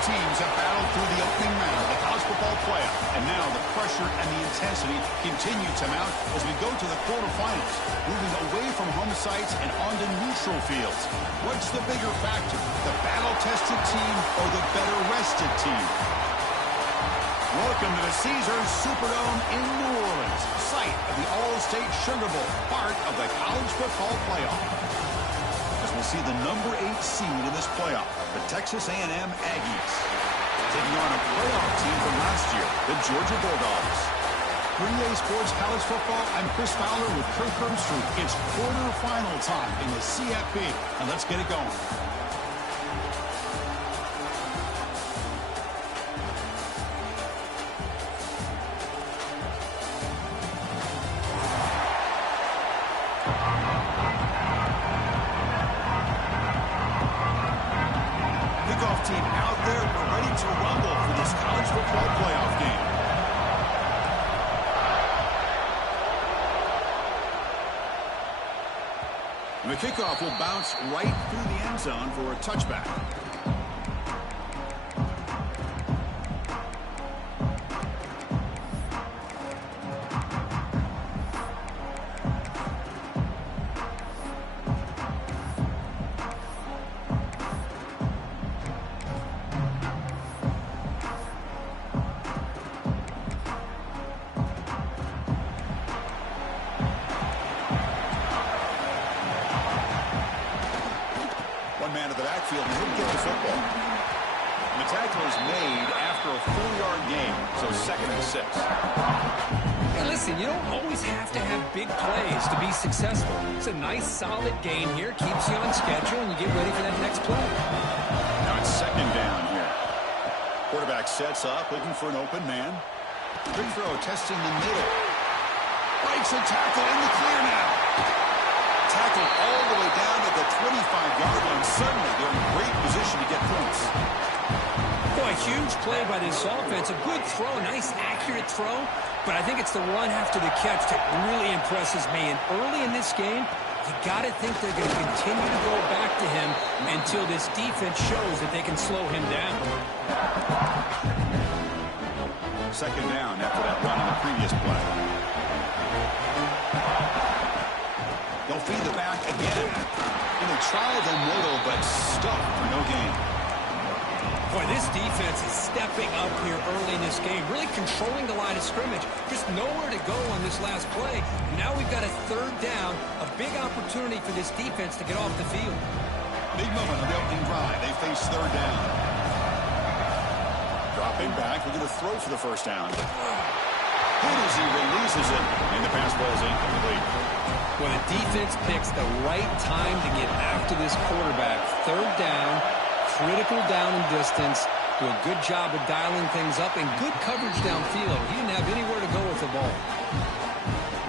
teams have battled through the opening round of the college football playoff, and now the pressure and the intensity continue to mount as we go to the quarterfinals, moving away from home sites and onto neutral fields. What's the bigger factor, the battle-tested team or the better-rested team? Welcome to the Caesars Superdome in New Orleans, site of the All-State Sugar Bowl, part of the college football playoff. As we'll see the number 8 seed in this playoff, the Texas A&M Aggies, taking on a playoff team from last year, the Georgia Bulldogs. 3A Sports College Football, I'm Chris Fowler with Kirk Herbstreit. It's quarterfinal time in the CFP, and let's get it going. Team out there, we're ready to rumble for this college football playoff game. The kickoff will bounce right through the end zone for a touchback. Man of the backfield, and he'll get the football. And the tackle is made after a 4-yard gain, so 2nd and 6. Hey, listen, you don't always have to have big plays to be successful. It's a nice, solid gain here, keeps you on schedule, and you get ready for that next play. Now it's 2nd down here. Quarterback sets up, looking for an open man. Quick throw, testing the middle. Breaks a tackle in the clear now. Tackled all the way down to the 25-yard line. Suddenly, they're in great position to get points. Boy, huge play by this offense. A good throw, a nice, accurate throw. But I think it's the run after the catch that really impresses me. And early in this game, you got to think they're going to continue to go back to him until this defense shows that they can slow him down. 2nd down after that run on the previous play. They'll feed the back again. And they try the middle, but stuck for no gain. Boy, this defense is stepping up here early in this game, really controlling the line of scrimmage. Just nowhere to go on this last play. And now we've got a 3rd down, a big opportunity for this defense to get off the field. Big moment on the opening drive. They face 3rd down. Dropping back, we're going to throw for the 1st down. Hit as he releases it, and the pass ball is incomplete. Well, the defense picks the right time to get after this quarterback. 3rd down, critical down and distance. Do a good job of dialing things up and good coverage downfield. He didn't have anywhere to go with the ball.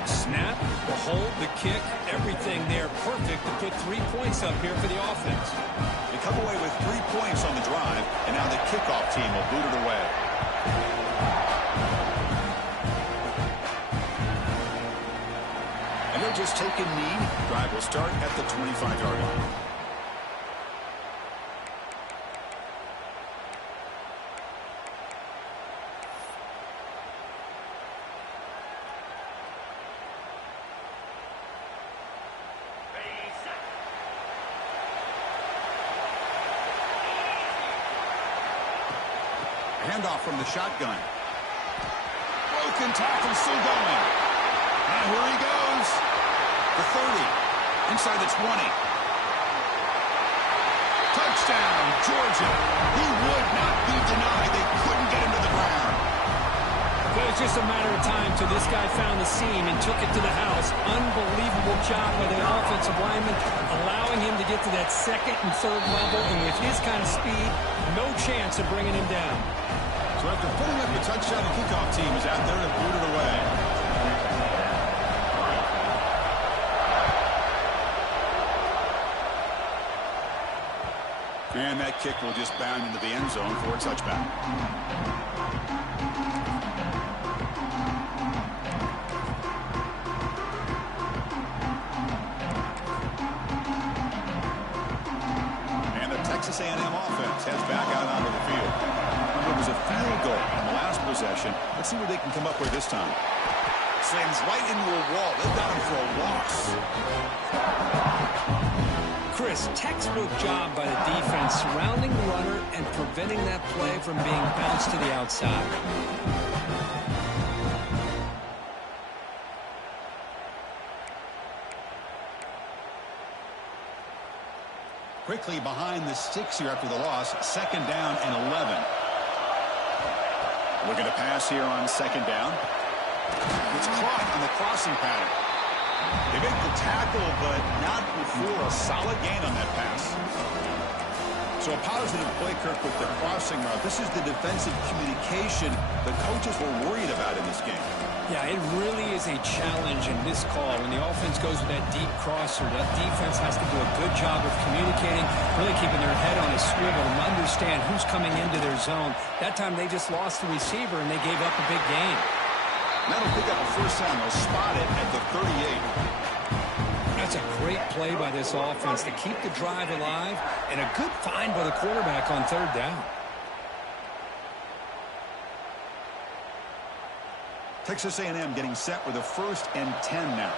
Snap, the hold, the kick, everything there perfect to put 3 points up here for the offense. They come away with 3 points on the drive, and now the kickoff team will boot it away. And they'll just take a knee. Drive will start at the 25-yard line. Handoff from the shotgun. Broken tackle still going. And here he goes. The 30. Inside the 20. Touchdown, Georgia. He would not be denied. They couldn't get him to the ground. Well, it was just a matter of time till this guy found the seam and took it to the house. Unbelievable job by the offensive lineman, allowing him to get to that 2nd and 3rd level. And with his kind of speed, no chance of bringing him down. So after putting up the touchdown, the kickoff team is out there to boot it away. And that kick will just bound into the end zone for a touchback. Texas A&M offense heads back out onto the field. There was a field goal on the last possession. Let's see what they can come up with this time. Slams right into a wall. They've got him for a loss. Chris, textbook job by the defense surrounding the runner and preventing that play from being bounced to the outside. Quickly behind the sticks here after the loss. 2nd down and 11. Looking to pass here on 2nd down. It's caught on the crossing pattern. They make the tackle, but not before a solid gain on that pass. So a positive play, Kirk, with the crossing route. This is the defensive communication the coaches were worried about in this game. Yeah, it really is a challenge in this call. When the offense goes with that deep crosser, that defense has to do a good job of communicating, really keeping their head on a swivel and understand who's coming into their zone. That time they just lost the receiver and they gave up a big gain. That'll pick up a 1st down. They'll spot it at the 38. That's a great play by this offense to keep the drive alive and a good find by the quarterback on 3rd down. Texas A&M getting set with a 1st and 10 now.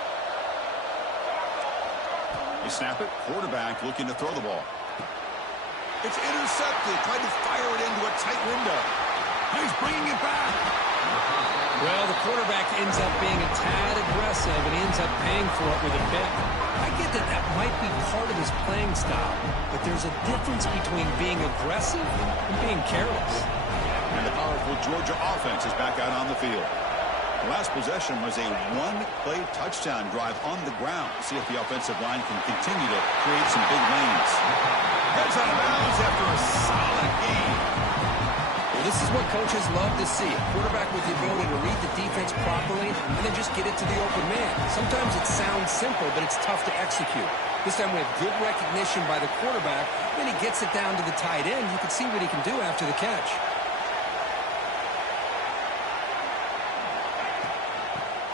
They snap it. Quarterback looking to throw the ball. It's intercepted. Tried to fire it into a tight window. He's bringing it back. Well, the quarterback ends up being a tad aggressive and he ends up paying for it with a pick. I get that that might be part of his playing style, but there's a difference between being aggressive and being careless. And the powerful Georgia offense is back out on the field. The last possession was a 1-play touchdown drive on the ground. See if the offensive line can continue to create some big lanes. Heads out of bounds after a solid game. Well, this is what coaches love to see. A quarterback with the ability to read the defense properly and then just get it to the open man. Sometimes it sounds simple, but it's tough to execute. This time we have good recognition by the quarterback. Then he gets it down to the tight end. You can see what he can do after the catch.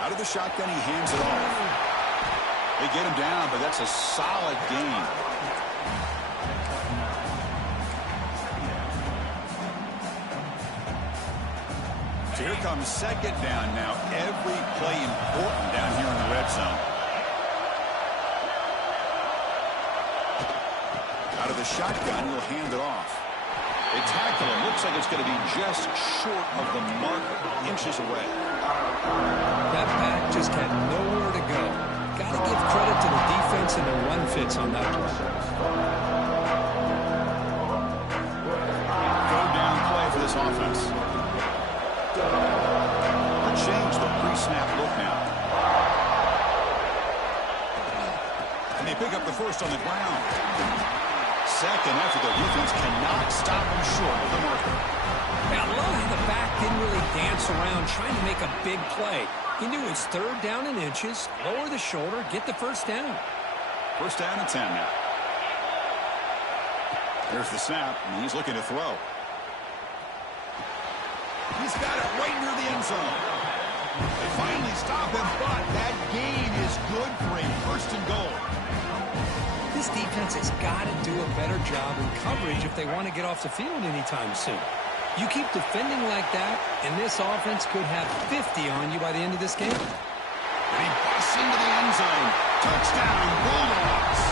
Out of the shotgun, he hands it off. They get him down, but that's a solid gain. So here comes 2nd down now. Every play important down here in the red zone. Out of the shotgun, he'll hand it off. They tackle him. Looks like it's going to be just short of the mark, inches away. That back just had nowhere to go. Got to give credit to the defense and the run fits on that play. 3rd down play for this offense. They'll change the pre-snap look now. And they pick up the 1st on the ground. 2nd after the defense cannot stop him short of the marker. Yeah, I love how the back didn't really dance around trying to make a big play. He knew it's 3rd down and inches, lower the shoulder, get the 1st down. 1st down and 10 now. There's the snap, and he's looking to throw. He's got it right near the end zone. They finally stop him, but that gain is good for a 1st and goal. This defense has got to do a better job in coverage if they want to get off the field anytime soon. You keep defending like that, and this offense could have 50 on you by the end of this game. And he busts into the end zone. Touchdown, Bulldogs.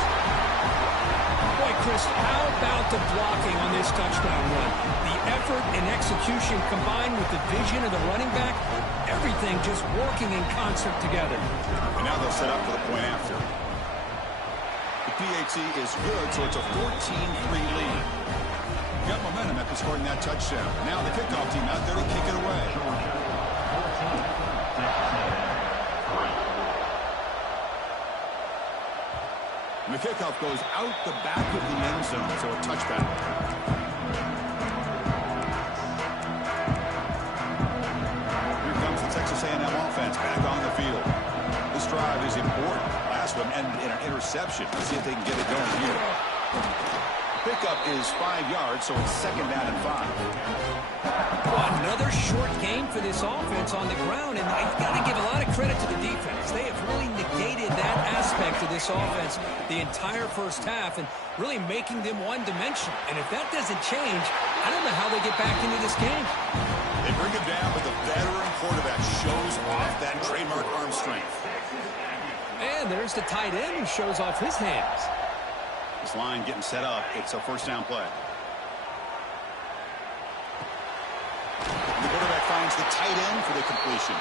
Boy, Chris, how about the blocking on this touchdown run? The effort and execution combined with the vision of the running back, everything just working in concert together. And now they'll set up for the point after. The PAT is good, so it's a 14-3 lead. Got momentum after scoring that touchdown. Now the kickoff team out there to kick it away. And the kickoff goes out the back of the end zone, so a touchback. Here comes the Texas A&M offense back on the field. This drive is important. Last one ended in an interception. Let's see if they can get it going here. Pickup is 5 yards, so it's 2nd down and 5. Well, another short game for this offense on the ground, and I've got to give a lot of credit to the defense. They have really negated that aspect of this offense the entire first half and really making them one-dimensional. And if that doesn't change, I don't know how they get back into this game. They bring him down, but the veteran quarterback shows off that trademark arm strength. And there's the tight end who shows off his hands. This line getting set up. It's a first down play. The quarterback finds the tight end for the completion.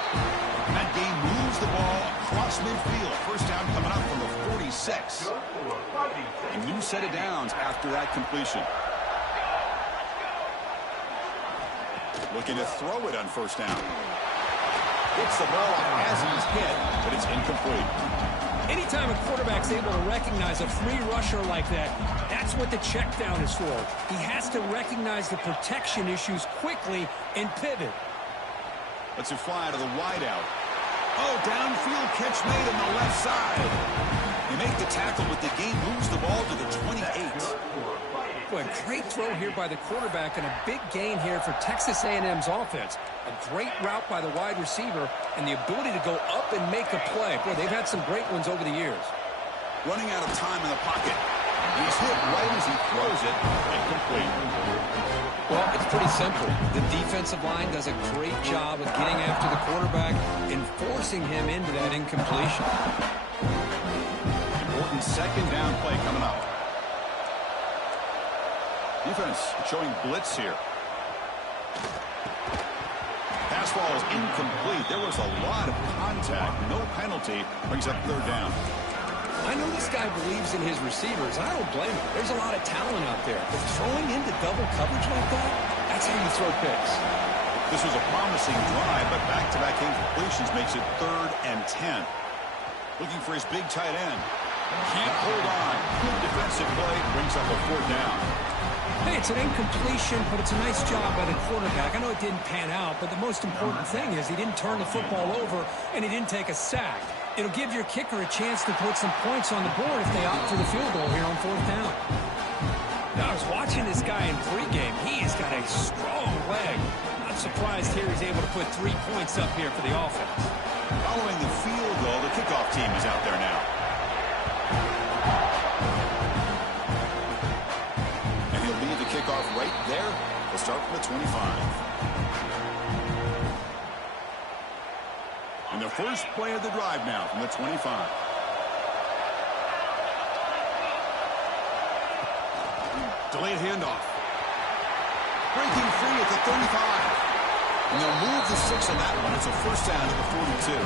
That game moves the ball across midfield. First down coming up from the 46. A new set of downs after that completion. Looking to throw it on first down. Hits the ball as he's hit, but it's incomplete. Anytime a quarterback's able to recognize a free rusher like that, that's what the check down is for. He has to recognize the protection issues quickly and pivot. Lets it fly to the wideout. Oh, downfield catch made on the left side. They make the tackle, but the game moves the ball to the 28. Boy, great throw here by the quarterback and a big gain here for Texas A&M's offense. A great route by the wide receiver and the ability to go up and make a play. Boy, they've had some great ones over the years. Running out of time in the pocket. He's hit right as he throws it. Incomplete. Well, it's pretty simple. The defensive line does a great job of getting after the quarterback and forcing him into that incompletion. Important second down play coming up. Defense showing blitz here. Pass ball is incomplete. There was a lot of contact. No penalty. Brings up third down. I know this guy believes in his receivers. I don't blame him. There's a lot of talent out there. But throwing into double coverage like that, that's how you throw picks. This was a promising drive, but back-to-back incompletions makes it 3rd and 10. Looking for his big tight end. Can't hold on. Good defensive play. Brings up a 4th down. Hey, it's an incompletion, but it's a nice job by the quarterback. I know it didn't pan out, but the most important thing is he didn't turn the football over and he didn't take a sack. It'll give your kicker a chance to put some points on the board if they opt for the field goal here on 4th down. Now, I was watching this guy in pregame. He has got a strong leg. Not surprised here he's able to put 3 points up here for the offense. Following the field goal, the kickoff team is out there now. And he'll lead the kickoff right there. We'll start from the 25. And the first play of the drive now from the 25. Delayed handoff. Breaking free at the 35. And they'll move the 6 on that one. It's a first down at the 42.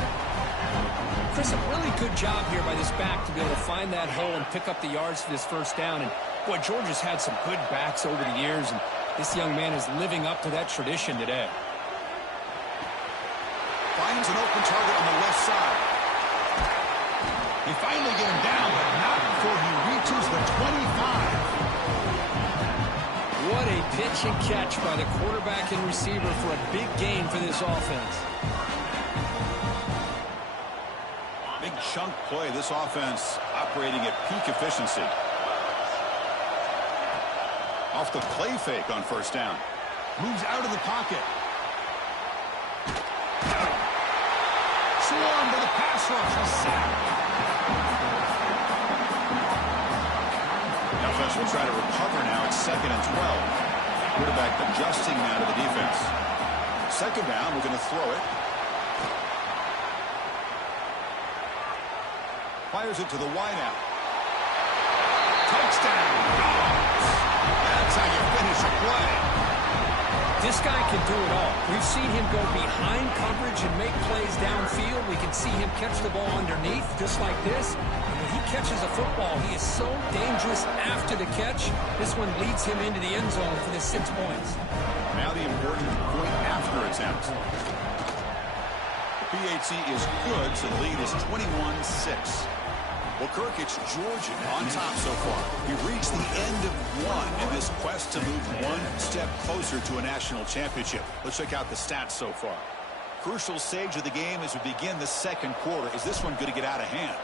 Chris, a really good job here by this back to be able to find that hole and pick up the yards for this first down. And, boy, Georgia's had some good backs over the years, and this young man is living up to that tradition today. Finds an open target on the left side. They finally get him down, but not before he reaches the 25. What a pitch and catch by the quarterback and receiver for a big gain for this offense. Big chunk play. This offense operating at peak efficiency. Off the play fake on first down. Moves out of the pocket. Swarmed by the pass rush. A sack. The offense will try to recover now. It's 2nd and 12. Quarterback adjusting now to the defense. Second down. We're going to throw it. Fires it to the wideout. Touchdown. Dogs. That's how you finish a play. This guy can do it all. We've seen him go behind coverage and make plays downfield. We can see him catch the ball underneath, just like this. And when he catches a football, he is so dangerous after the catch. This one leads him into the end zone for the 6 points. Now the important point after attempt. The PAT is good, so the lead is 21-6. Well, Kirk, it's Georgia on top so far. We've reached the end of one in this quest to move one step closer to a national championship. Let's check out the stats so far. Crucial stage of the game as we begin the second quarter. Is this one going to get out of hand?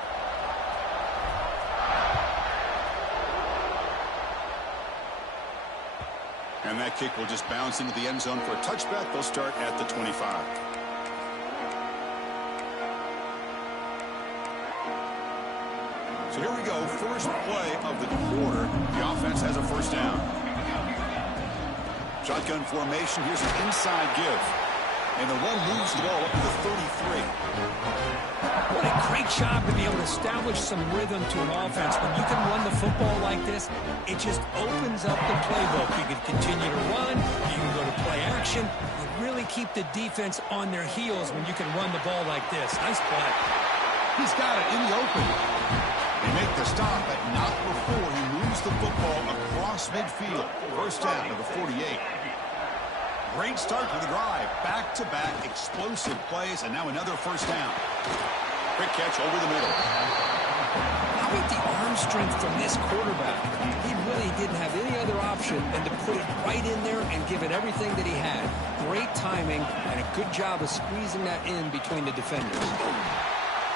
And that kick will just bounce into the end zone for a touchback. They'll start at the 25. So here we go, first play of the quarter. The offense has a first down. Shotgun formation, here's an inside give. And the run moves the ball up to the 33. What a great job to be able to establish some rhythm to an offense. When you can run the football like this, it just opens up the playbook. You can continue to run, you can go to play action. You really keep the defense on their heels when you can run the ball like this. Nice play. He's got it in the open. They make the stop, but not before he moves the football across midfield. First down to the 48. Great start to the drive. Back-to-back explosive plays, and now another first down. Quick catch over the middle. How about the arm strength from this quarterback? He really didn't have any other option than to put it right in there and give it everything that he had. Great timing and a good job of squeezing that in between the defenders.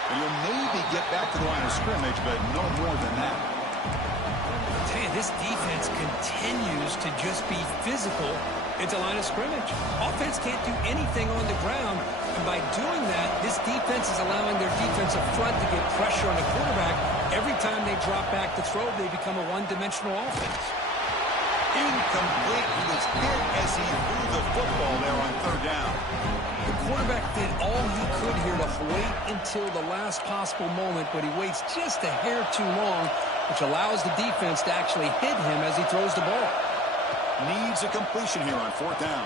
And you'll maybe get back to the line of scrimmage, but no more than that. I tell you, this defense continues to just be physical at the line of scrimmage. Offense can't do anything on the ground, and by doing that, this defense is allowing their defensive front to get pressure on the quarterback. Every time they drop back to throw, they become a one-dimensional offense. Incomplete. He was hit as he threw the football there on third down. The quarterback did all he could here to wait until the last possible moment, but he waits just a hair too long, which allows the defense to actually hit him as he throws the ball. Needs a completion here on fourth down.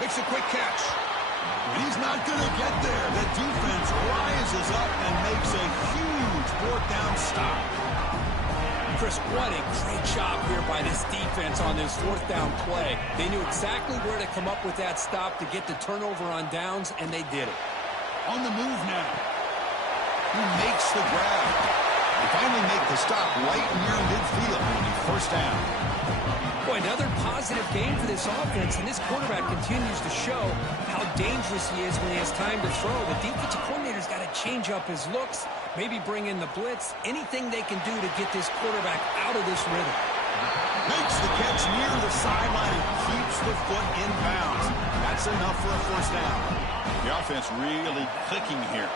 Makes a quick catch. And he's not going to get there. The defense rises up and makes a huge fourth down stop. Chris, what a great job here by this defense on this fourth down play. They knew exactly where to come up with that stop to get the turnover on downs, and they did it. On the move now. He makes the grab. They finally make the stop right near midfield. First down. Boy, another positive game for this offense, and this quarterback continues to show how dangerous he is when he has time to throw. The defensive coordinator's got to change up his looks, maybe bring in the blitz, anything they can do to get this quarterback out of this rhythm. Makes the catch near the sideline and keeps the foot in bounds. That's enough for a first down. The offense really clicking here.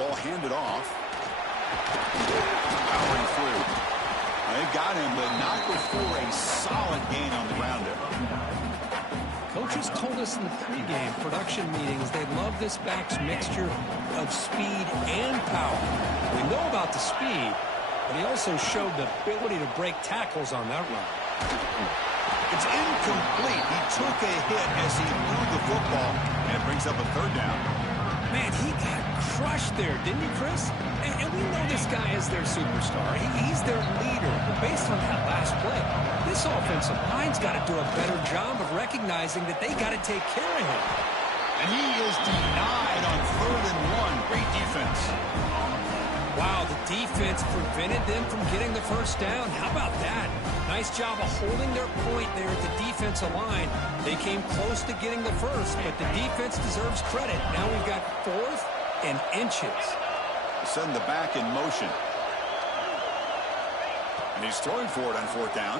Ball handed off. Powering through. They got him, but not before a solid gain on the ground there. Coaches told us in the pregame production meetings they love this back's mixture of speed and power. We know about the speed, but he also showed the ability to break tackles on that run. It's incomplete. He took a hit as he threw the football, and it brings up a third down. Man, he got crushed there, didn't he, Chris? And we know this guy is their superstar. He's their leader. But based on that last play, this offensive line's got to do a better job of recognizing that they got to take care of him. And he is denied on 3rd and 1. Great defense. Wow, the defense prevented them from getting the first down. How about that? Nice job of holding their point there at the defensive line. They came close to getting the first, but the defense deserves credit. Now we've got 4th and inches. Send the back in motion. And he's throwing for it on 4th down.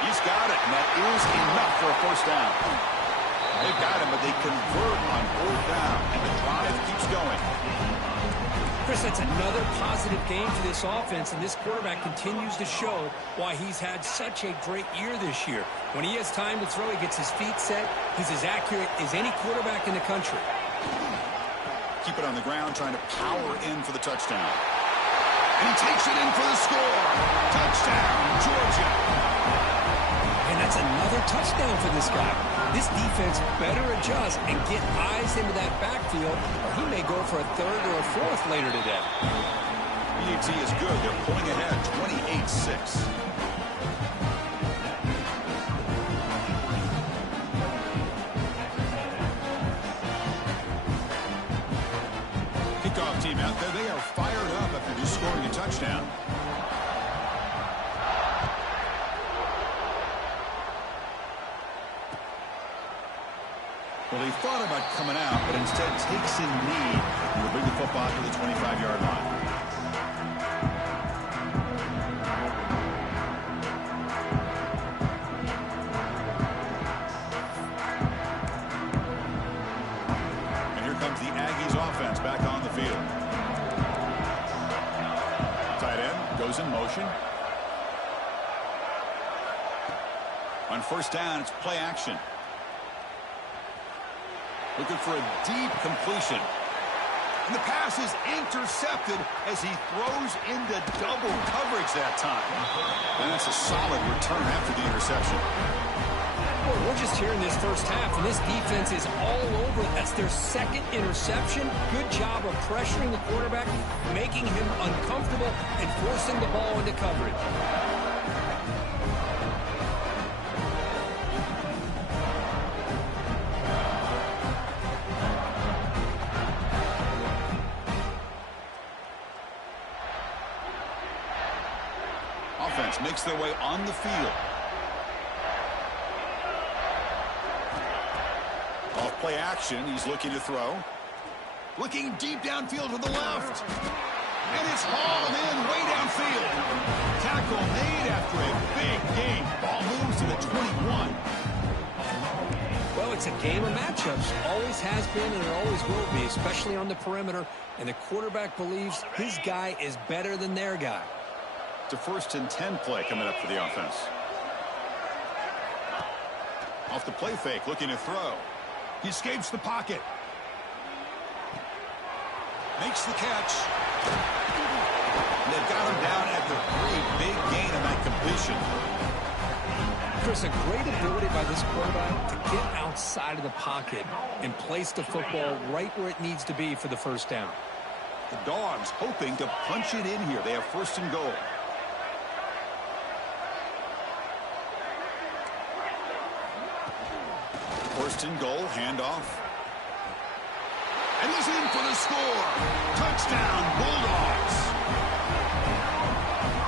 He's got it, and that is enough for a first down. They've got him, but they convert on 4th down, and the drive keeps going. Chris, that's another positive game for this offense, and this quarterback continues to show why he's had such a great year this year. When he has time to throw, he gets his feet set. He's as accurate as any quarterback in the country. Keep it on the ground, trying to power in for the touchdown. And he takes it in for the score. Touchdown, Georgia. And that's another touchdown for this guy. This defense better adjust and get eyes into that backfield, or he may go for a 3rd or a 4th later today. BAT is good. They're pulling ahead 28-6. Kickoff team out there. They are fired up after just scoring a touchdown. Well, he thought about coming out, but instead takes in lead and will bring the football to the 25-yard line. goes in motion. On first down, it's play action. Looking for a deep completion. And the pass is intercepted as he throws into double coverage that time. And that's a solid return after the interception. Well, we're just here in this first half, and this defense is all over. That's their second interception. Good job of pressuring the quarterback, making him uncomfortable, and forcing the ball into coverage. Offense makes their way on the field. Off play action, he's looking to throw. Looking deep downfield to the left. And it's hauled in way downfield. Tackle made after a big gain. Ball moves to the 21. Well, it's a game of matchups. Always has been and it always will be, especially on the perimeter. And the quarterback believes his guy is better than their guy. It's a 1st and 10 play coming up for the offense. Off the play fake, looking to throw. He escapes the pocket. Makes the catch. They've got him down at the 3. Big gain on that completion. Chris, a great ability by this quarterback to get outside of the pocket and place the football right where it needs to be for the first down. The Dogs hoping to punch it in here. They have 1st and goal. First and goal, handoff. And he's in for the score. Touchdown, Bulldogs.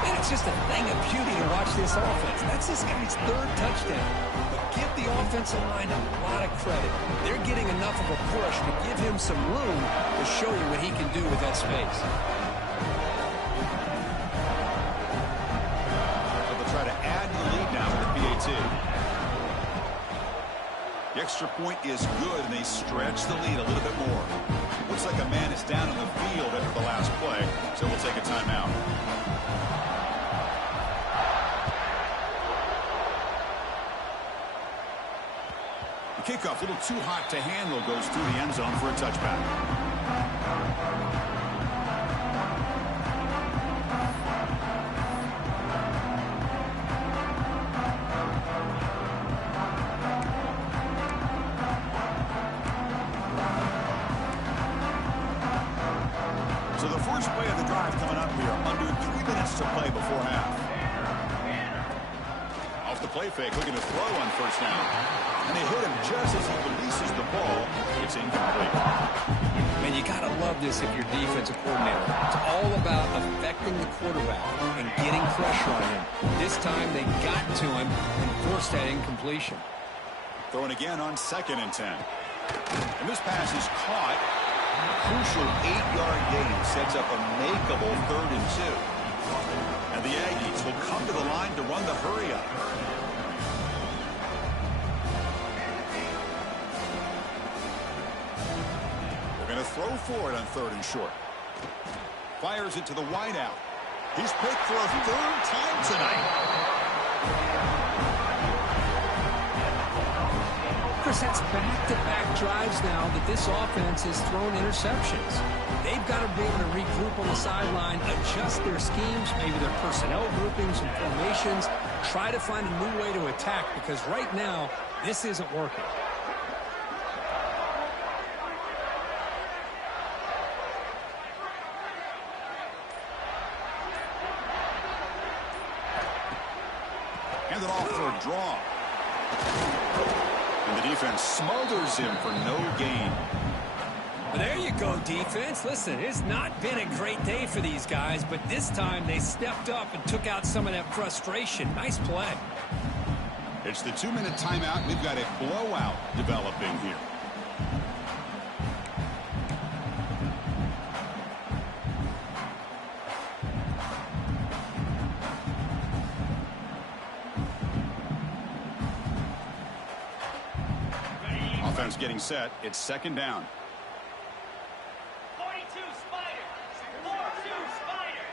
And it's just a thing of beauty to watch this offense. That's this guy's 3rd touchdown. But give the offensive line a lot of credit. They're getting enough of a push to give him some room to show you what he can do with that space. So they'll try to add the lead now with the PAT. The extra point is good, and they stretch the lead a little bit more. Looks like a man is down in the field after the last play, so we'll take a timeout. The kickoff, a little too hot to handle, goes through the end zone for a touchback. So the first play of the drive coming up here, under 3 minutes to play before half. Off the play fake, looking to throw on first down. And they hit him just as he releases the ball. It's incomplete. Man, you got to love this if you're defensive coordinator. It's all about affecting the quarterback and getting pressure on him. This time they got to him and forced that incompletion. Throwing again on 2nd and 10. And this pass is caught. A crucial 8-yard gain sets up a makeable 3rd and 2. And the Aggies will come to the line to run the hurry up. They're going to throw for it on 3rd and short. Fires it to the wideout. He's picked for a 3rd time tonight. Chris, that's back-to-back drives now that this offense has thrown interceptions. They've got to be able to regroup on the sideline, adjust their schemes, maybe their personnel groupings and formations, try to find a new way to attack, because right now, this isn't working. Hand it off for a draw. And the defense smothers him for no gain. Well, there you go, defense. Listen, it's not been a great day for these guys, but this time they stepped up and took out some of that frustration. Nice play. It's the 2-minute timeout. We've got a blowout developing here. Offense getting set. It's 2nd down. 42 Spider. 42 Spider.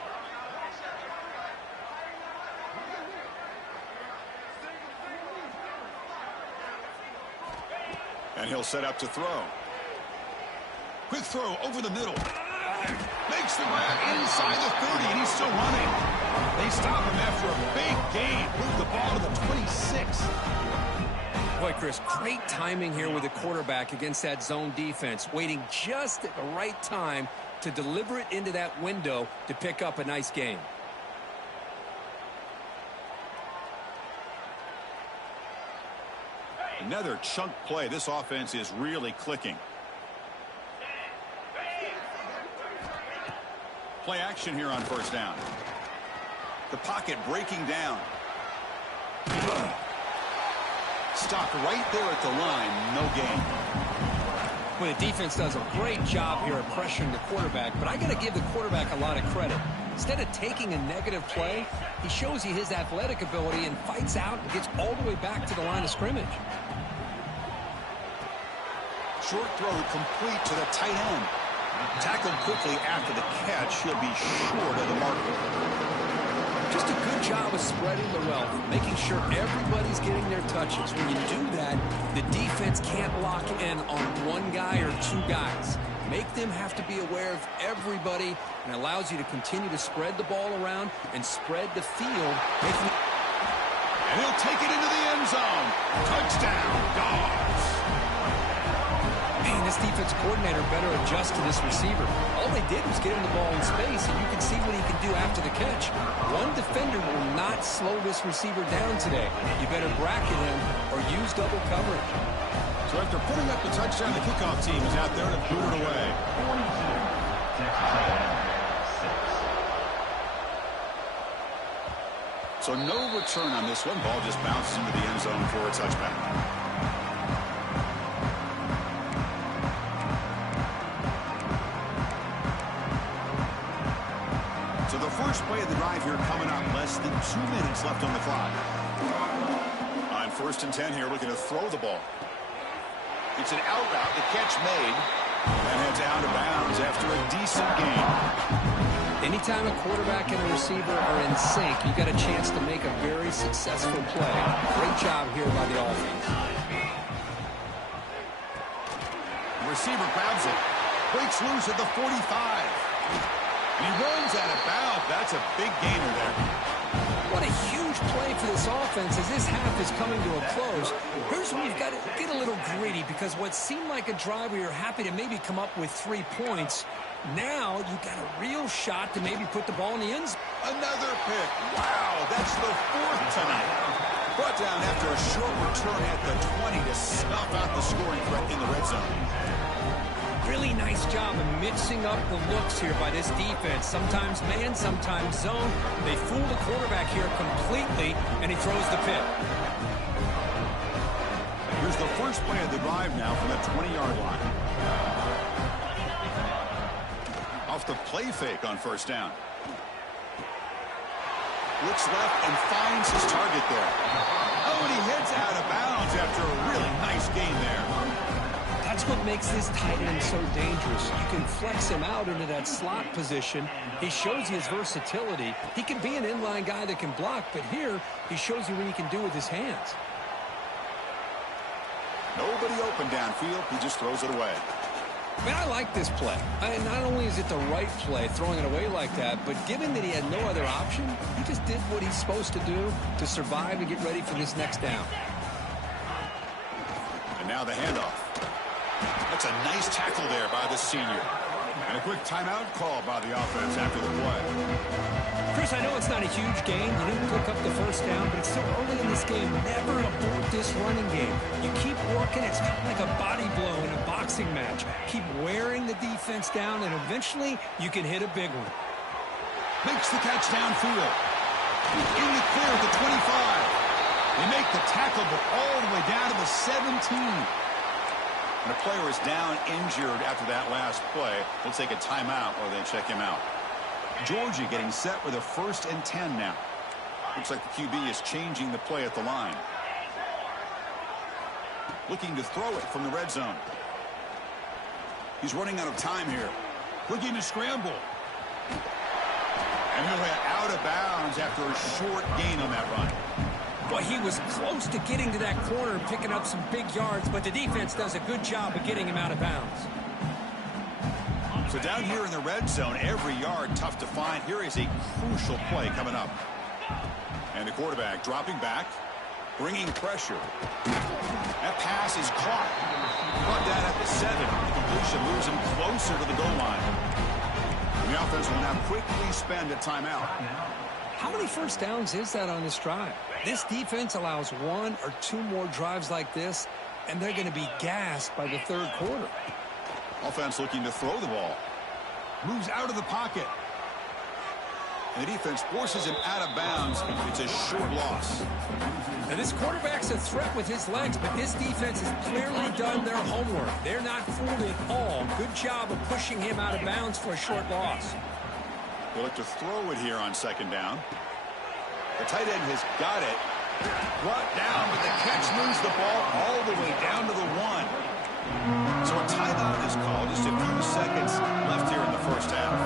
And he'll set up to throw. Quick throw over the middle. Makes the grab inside the 30, and he's still running. They stop him after a big gain. Move the ball to the 26. Boy, Chris, great timing here with the quarterback against that zone defense, waiting just at the right time to deliver it into that window to pick up a nice gain. Another chunk play. This offense is really clicking. Play action here on first down. The pocket breaking down. Stopped right there at the line. No gain. Well, the defense does a great job here of pressuring the quarterback, but I got to give the quarterback a lot of credit. Instead of taking a negative play, he shows you his athletic ability and fights out and gets all the way back to the line of scrimmage. Short throw complete to the tight end. Tackled quickly after the catch. He'll be short of the marker. Just a good job of spreading the wealth, making sure everybody's getting their touches. When you do that, the defense can't lock in on one guy or two guys. Make them have to be aware of everybody, and allows you to continue to spread the ball around and spread the field. And he'll take it into the end zone. Touchdown, Dogs. Man, this defense coordinator better adjust to this receiver. All they did was get him the ball in space, and you can see what he can do after the catch. One defender will not slow this receiver down today. You better bracket him or use double coverage. So after putting up the touchdown, the kickoff team is out there to boot it away. So no return on this one. Ball just bounces into the end zone for a touchback. So the first play of the drive here coming up. Less than 2 minutes left on the clock. On 1st and 10 here, looking to throw the ball. It's an out route. The catch made. And heads out of bounds after a decent gain. Anytime a quarterback and a receiver are in sync, you got a chance to make a very successful play. Great job here by the offense. The receiver grabs it. Breaks loose at the 45. And he runs out of bounds. That's a big gainer there. What a huge play for this offense as this half is coming to a close. Here's where you've got to get a little greedy, because what seemed like a drive where you're happy to maybe come up with 3 points, now you've got a real shot to maybe put the ball in the end zone. Another pick. Wow, that's the 4th tonight. Brought down after a short return at the 20 to snuff out the scoring threat in the red zone. Really nice job of mixing up the looks here by this defense. Sometimes man, sometimes zone. They fool the quarterback here completely, and he throws the pick. Here's the first play of the drive now from the 20-yard line. Off the play fake on first down. Looks left and finds his target there. Oh, and he heads out of bounds after a really nice gain there. That's what makes this tight end so dangerous. You can flex him out into that slot position. He shows you his versatility. He can be an inline guy that can block, but here he shows you what he can do with his hands. Nobody open downfield. He just throws it away. Man, I like this play. Not only is it the right play, throwing it away like that, but given that he had no other option, he just did what he's supposed to do to survive and get ready for this next down. And now the handoff. That's a nice tackle there by the senior. And a quick timeout call by the offense after the play. Chris, I know it's not a huge gain. You didn't pick up the first down, but it's still early in this game. Never abort this running game. You keep working. It's kind of like a body blow in a boxing match. Keep wearing the defense down, and eventually you can hit a big one. Makes the catch downfield. In the clear at the 25. They make the tackle, but all the way down to the 17. And the player is down injured after that last play. They'll take a timeout or they check him out. Georgia getting set with a 1st and 10 now. Looks like the QB is changing the play at the line. Looking to throw it from the red zone. He's running out of time here. Looking to scramble. And he'll head out of bounds after a short gain on that run. Well, he was close to getting to that corner and picking up some big yards, but the defense does a good job of getting him out of bounds. So down here in the red zone, every yard tough to find. Here is a crucial play coming up. And the quarterback dropping back, bringing pressure. That pass is caught. Brought down at the 7. The completion moves him closer to the goal line. And the offense will now quickly spend a timeout. How many first downs is that on this drive? This defense allows 1 or 2 more drives like this, and they're going to be gassed by the third quarter. Offense looking to throw the ball. Moves out of the pocket. And the defense forces him out of bounds. It's a short loss. Now, this quarterback's a threat with his legs, but this defense has clearly done their homework. They're not fooled at all. Good job of pushing him out of bounds for a short loss. They'll look to throw it here on second down. The tight end has got it. Brought down, but the catch moves the ball all the way down to the 1. So a timeout is called. Just a few seconds left here in the first half.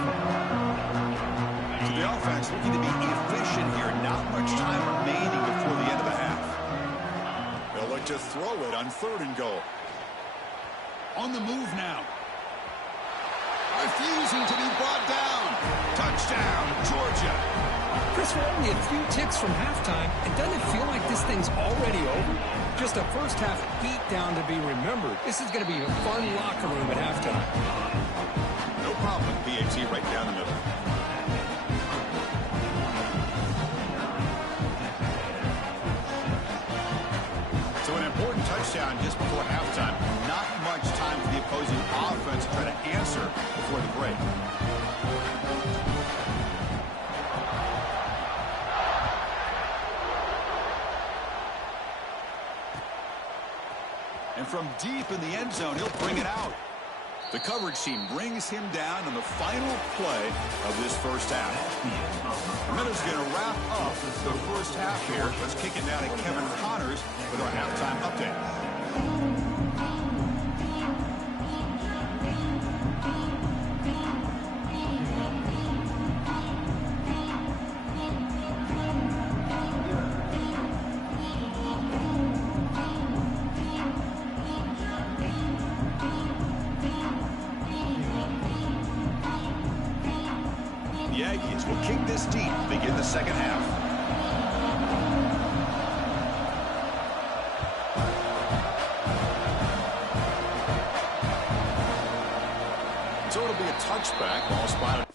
So the offense looking to be efficient here. Not much time remaining before the end of the half. They'll look to throw it on 3rd and goal. On the move now. Refusing to be brought down. Touchdown, Georgia. Chris, we're only a few ticks from halftime, and doesn't it feel like this thing's already over? Just a first half beatdown to be remembered. This is going to be a fun locker room at halftime. No problem. PAT right down the middle. So an important touchdown just before halftime. Not much time for the opposing offense to try to answer before the break. And from deep in the end zone, he'll bring it out. The coverage team brings him down on the final play of this first half. And that is going to wrap up the first half here. Let's kick it down to Kevin Connors with our halftime update. The Aggies will kick this deep, begin the second half. So it'll be a touchback, ball spotted.